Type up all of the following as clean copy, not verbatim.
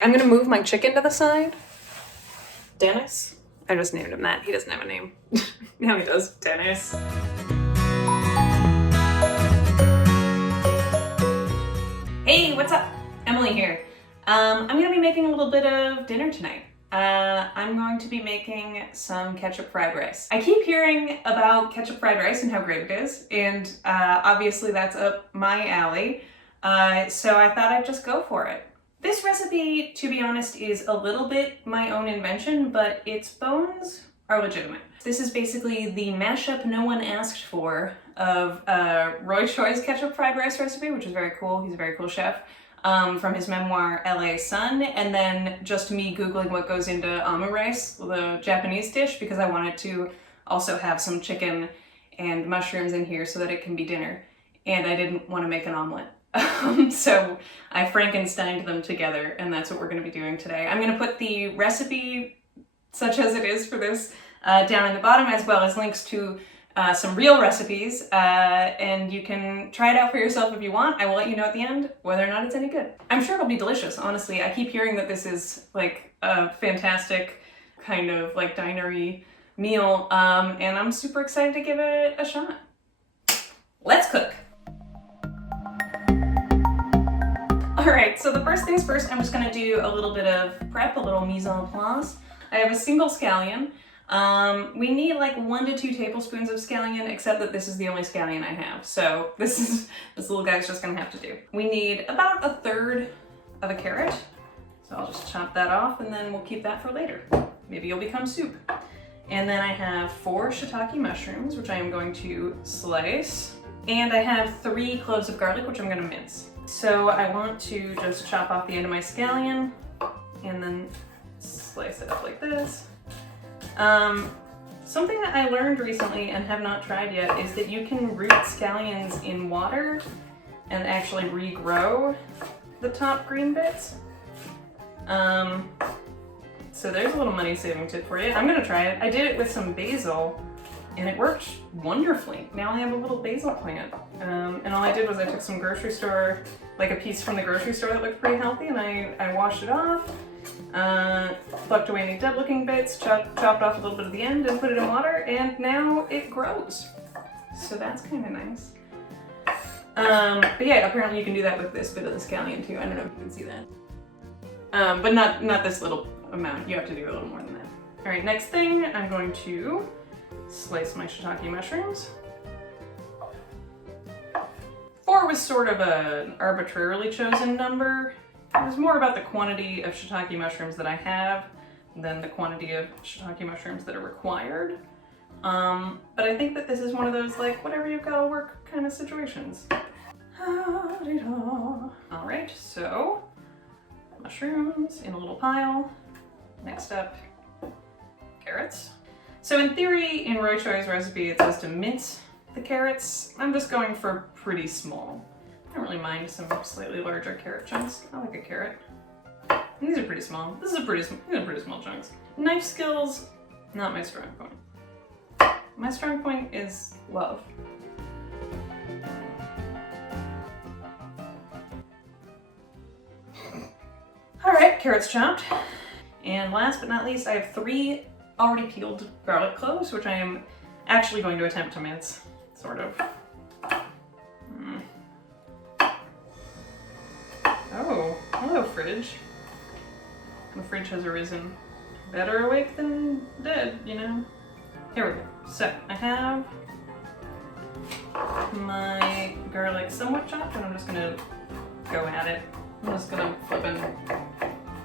I'm gonna move my chicken to the side. Dennis? I just named him that. He doesn't have a name. Now he does. Dennis. Hey, what's up? Emily here. I'm gonna be making a little bit of dinner tonight. I'm going to be making some ketchup fried rice. I keep hearing about ketchup fried rice and how great it is, and obviously that's up my alley, so I thought I'd just go for it. This recipe, to be honest, is a little bit my own invention, but its bones are legitimate. This is basically the mashup no one asked for of Roy Choi's ketchup fried rice recipe, which is very cool. He's a very cool chef. From his memoir, LA Sun, and then just me Googling what goes into amu rice, the Japanese dish, because I wanted to also have some chicken and mushrooms in here so that it can be dinner. And I didn't want to make an omelet. So I Frankensteined them together, and that's what we're going to be doing today. I'm going to put the recipe, such as it is for this, down in the bottom, as well as links to some real recipes, and you can try it out for yourself if you want. I will let you know at the end whether or not it's any good. I'm sure it'll be delicious, honestly. I keep hearing that this is like a fantastic kind of like dinery meal, and I'm super excited to give it a shot. Let's cook. Alright, so the first things first, I'm just gonna do a little bit of prep, a little mise en place. I have a single scallion. We need like 1 to 2 tablespoons of scallion, except that this is the only scallion I have. So this little guy's just gonna have to do. We need about 1/3 of a carrot. So I'll just chop that off and then we'll keep that for later. Maybe it'll become soup. And then I have 4 shiitake mushrooms, which I am going to slice. And I have 3 cloves of garlic, which I'm gonna mince. So I want to just chop off the end of my scallion and then slice it up like this. Something that I learned recently and have not tried yet is that you can root scallions in water and actually regrow the top green bits. So there's a little money saving tip for you. I'm gonna try it. I did it with some basil and it worked wonderfully. Now I have a little basil plant. And all I did was I took some grocery store, like a piece from the grocery store that looked pretty healthy, and I washed it off. Plucked away any dead looking bits, chopped off a little bit of the end and put it in water, and now it grows. So that's kind of nice. But yeah, apparently you can do that with this bit of the scallion too. I don't know if you can see that. But not this little amount. You have to do a little more than that. All right, next thing, I'm going to slice my shiitake mushrooms. 4 was sort of an arbitrarily chosen number. It was more about the quantity of shiitake mushrooms that I have than the quantity of shiitake mushrooms that are required. But I think that this is one of those like whatever you've got to work kind of situations. Alright, so mushrooms in a little pile. Next up, carrots. So in theory, in Roy Choi's recipe, it says to mince the carrots. I'm just going for pretty small. I don't really mind some slightly larger carrot chunks. I like a carrot. And these are pretty small. These are pretty small chunks. Knife skills, not my strong point. My strong point is love. All right, carrots chopped. And last but not least, I have 3 already peeled garlic cloves, which I am actually going to attempt to mince, sort of. Oh, hello fridge. The fridge has arisen. Better awake than dead, you know? Here we go. So, I have my garlic somewhat chopped, and I'm just gonna go at it. I'm just gonna flip and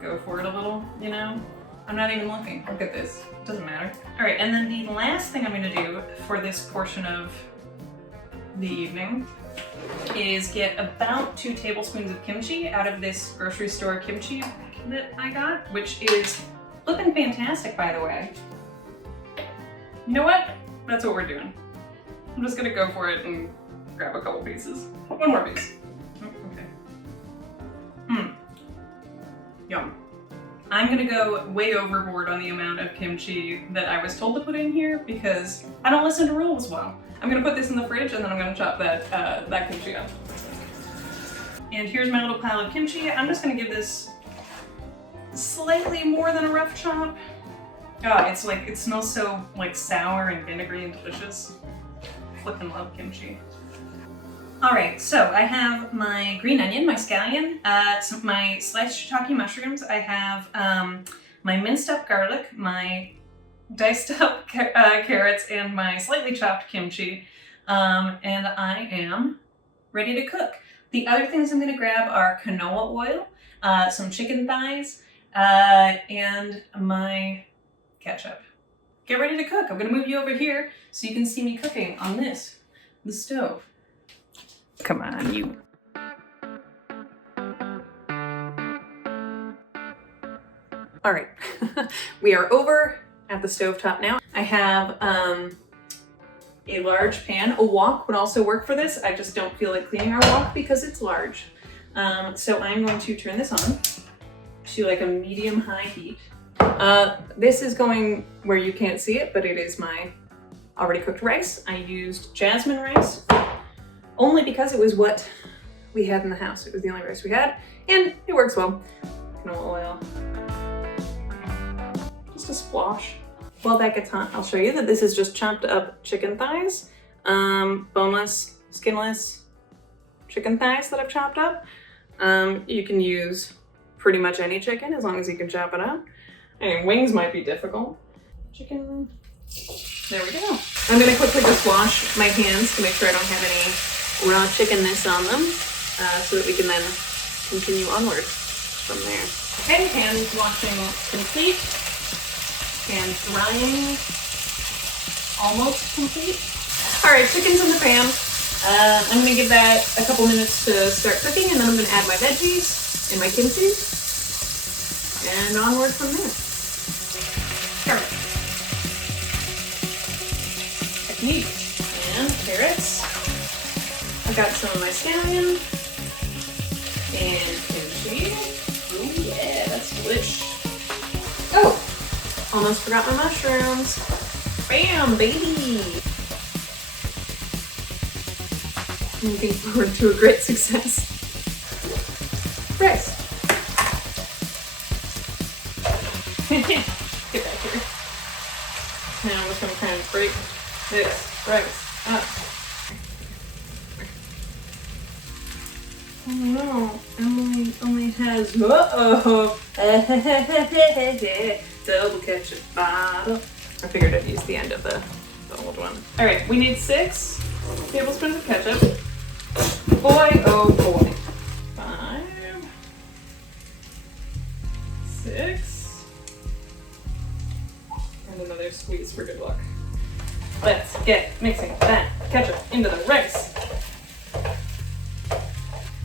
go for it a little, you know? I'm not even looking. Look at this. Doesn't matter. All right, and then the last thing I'm gonna do for this portion of the evening is get about 2 tablespoons of kimchi out of this grocery store kimchi that I got, which is flippin' fantastic, by the way. You know what? That's what we're doing. I'm just gonna go for it and grab a couple pieces. 1 more piece. Oh, okay. Yum. I'm gonna go way overboard on the amount of kimchi that I was told to put in here because I don't listen to rules well. I'm gonna put this in the fridge and then I'm gonna chop that kimchi up. And here's my little pile of kimchi. I'm just gonna give this slightly more than a rough chop. Oh, it's like, it smells so like sour and vinegary and delicious. Flippin' love kimchi. All right, so I have my green onion, my scallion, my sliced shiitake mushrooms. I have my minced up garlic, my diced up carrots, and my slightly chopped kimchi. And I am ready to cook. The other things I'm gonna grab are canola oil, some chicken thighs, and my ketchup. Get ready to cook. I'm gonna move you over here so you can see me cooking on the stove. Come on, you. All right, we are over at the stovetop now. I have a large pan. A wok would also work for this. I just don't feel like cleaning our wok because it's large. So I'm going to turn this on to like a medium-high heat. This is going where you can't see it, but it is my already cooked rice. I used jasmine rice only because it was what we had in the house. It was the only rice we had, and it works well. Canola oil. Just a splosh. While that gets hot, I'll show you that this is just chopped up chicken thighs, boneless, skinless chicken thighs that I've chopped up. You can use pretty much any chicken as long as you can chop it up. I mean, wings might be difficult. Chicken, there we go. I'm gonna quickly just wash my hands to make sure I don't have any raw chickenness on them, so that we can then continue onward from there. Okay, hand washing complete and drying almost complete. All right, chicken's in the pan. I'm gonna give that a couple minutes to start cooking, and then I'm gonna add my veggies and my kimchi, and onward from there. Garlic. Technique. And carrots. I've got some of my scallion and kimchi. Oh yeah, that's delish. Oh, almost forgot my mushrooms. Bam, baby. I'm looking forward to a great success. Rice. Get back here. Now I'm just gonna kind of break this rice up. Oh no, Emily only has, double ketchup bottle. I figured I'd use the end of the old one. All right, we need 6 tablespoons of ketchup. Boy, oh boy. 5, 6, and another squeeze for good luck. Let's get mixing that ketchup into the rice.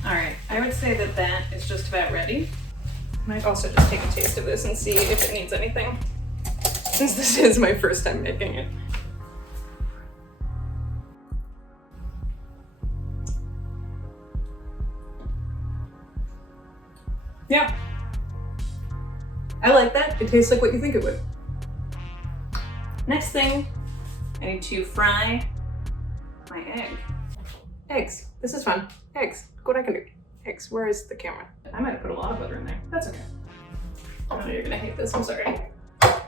All right, I would say that that is just about ready. Might also just take a taste of this and see if it needs anything, since this is my first time making it. Yeah, I like that. It tastes like what you think it would. Next thing, I need to fry my egg. Eggs, this is fun. Eggs, look what I can do. Eggs, where is the camera? I might have put a lot of butter in there. That's okay. I know you're gonna hate this, I'm sorry. I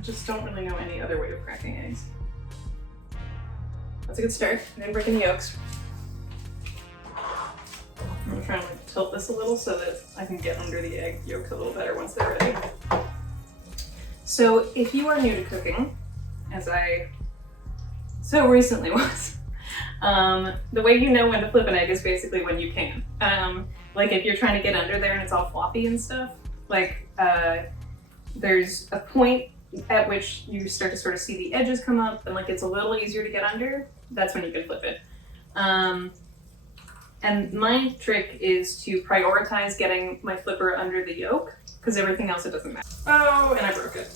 just don't really know any other way of cracking eggs. That's a good start. I'm gonna break in the yolks. I'm gonna try and tilt this a little so that I can get under the egg yolk a little better once they're ready. So if you are new to cooking, as I so recently was, the way you know when to flip an egg is basically when you can. Like if you're trying to get under there and it's all floppy and stuff, like there's a point at which you start to sort of see the edges come up and like it's a little easier to get under, that's when you can flip it. And my trick is to prioritize getting my flipper under the yolk, because everything else it doesn't matter. Oh, and I broke it.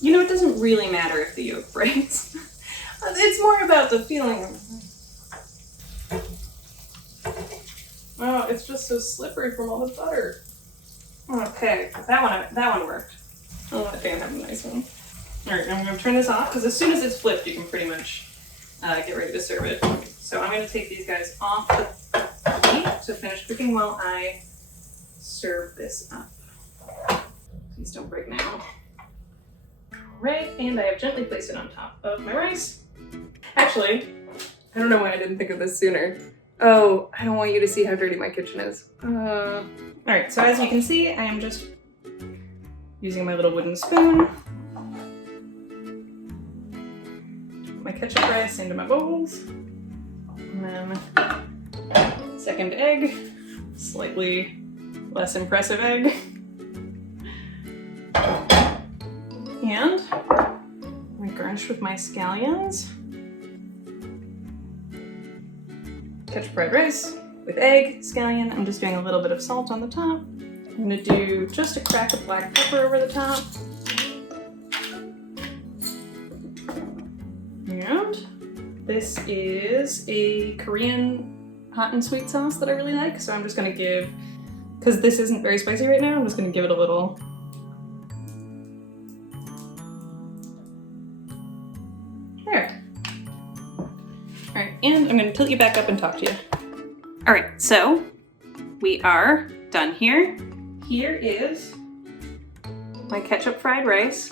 You know, it doesn't really matter if the yolk breaks. It's more about the feeling. Oh, it's just so slippery from all the butter. Okay, that one worked. I'll let Dan have a nice one. All right, I'm gonna turn this off, because as soon as it's flipped, you can pretty much get ready to serve it. So I'm gonna take these guys off the heat. to finish cooking while I serve this up. Please don't break now. Right, and I have gently placed it on top of my rice. Actually, I don't know why I didn't think of this sooner. Oh, I don't want you to see how dirty my kitchen is. All right, so as you can see, I am just using my little wooden spoon. Put my ketchup rice into my bowls. And then second egg, slightly less impressive egg. And I garnish with my scallions. Ketchup fried rice with egg, scallion. I'm just doing a little bit of salt on the top. I'm gonna do just a crack of black pepper over the top. And this is a Korean hot and sweet sauce that I really like. So I'm just gonna give, because this isn't very spicy right now, I'm just gonna give it a little. There. All right, and I'm gonna tilt you back up and talk to you. All right, so we are done here. Here is my ketchup fried rice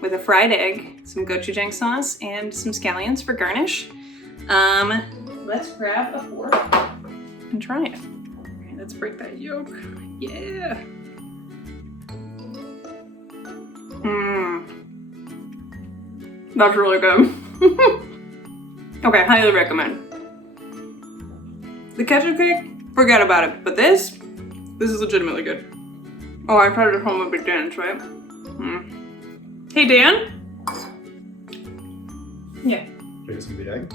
with a fried egg, some gochujang sauce, and some scallions for garnish. Let's grab a fork and try it. All right, let's break that yolk. Yeah. That's really good. Okay, highly recommend. The ketchup cake, forget about it. But this is legitimately good. Oh, I tried it at home with Big Dan's, right? Hey, Dan? Yeah. Get some of the egg?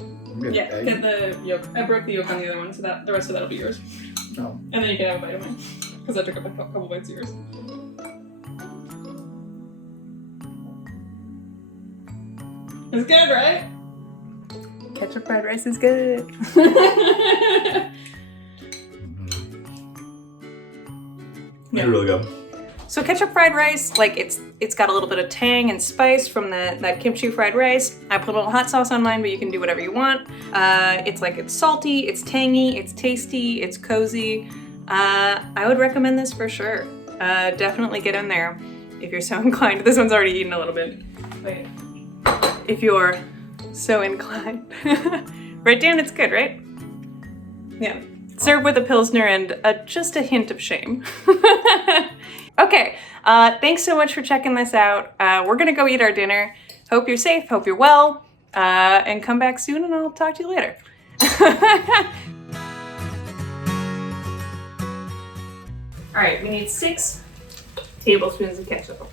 Yeah, egg. get the yolk. I broke the yolk on the other one, so that the rest of that'll be yours. Oh. And then you can have a bite of mine, because I took up a couple bites of yours. It's good, right? Ketchup fried rice is good. Yeah, really good. So ketchup fried rice, like it's got a little bit of tang and spice from that kimchi fried rice. I put a little hot sauce on mine, but you can do whatever you want. It's salty, it's tangy, it's tasty, it's cozy. I would recommend this for sure. Definitely get in there if you're so inclined. This one's already eaten a little bit. Wait. If you're so inclined. Right, Dan? It's good, right? Yeah. Serve with a Pilsner and just a hint of shame. Okay, thanks so much for checking this out. We're gonna go eat our dinner. Hope you're safe, hope you're well, and come back soon and I'll talk to you later. All right, we need 6 tablespoons of ketchup.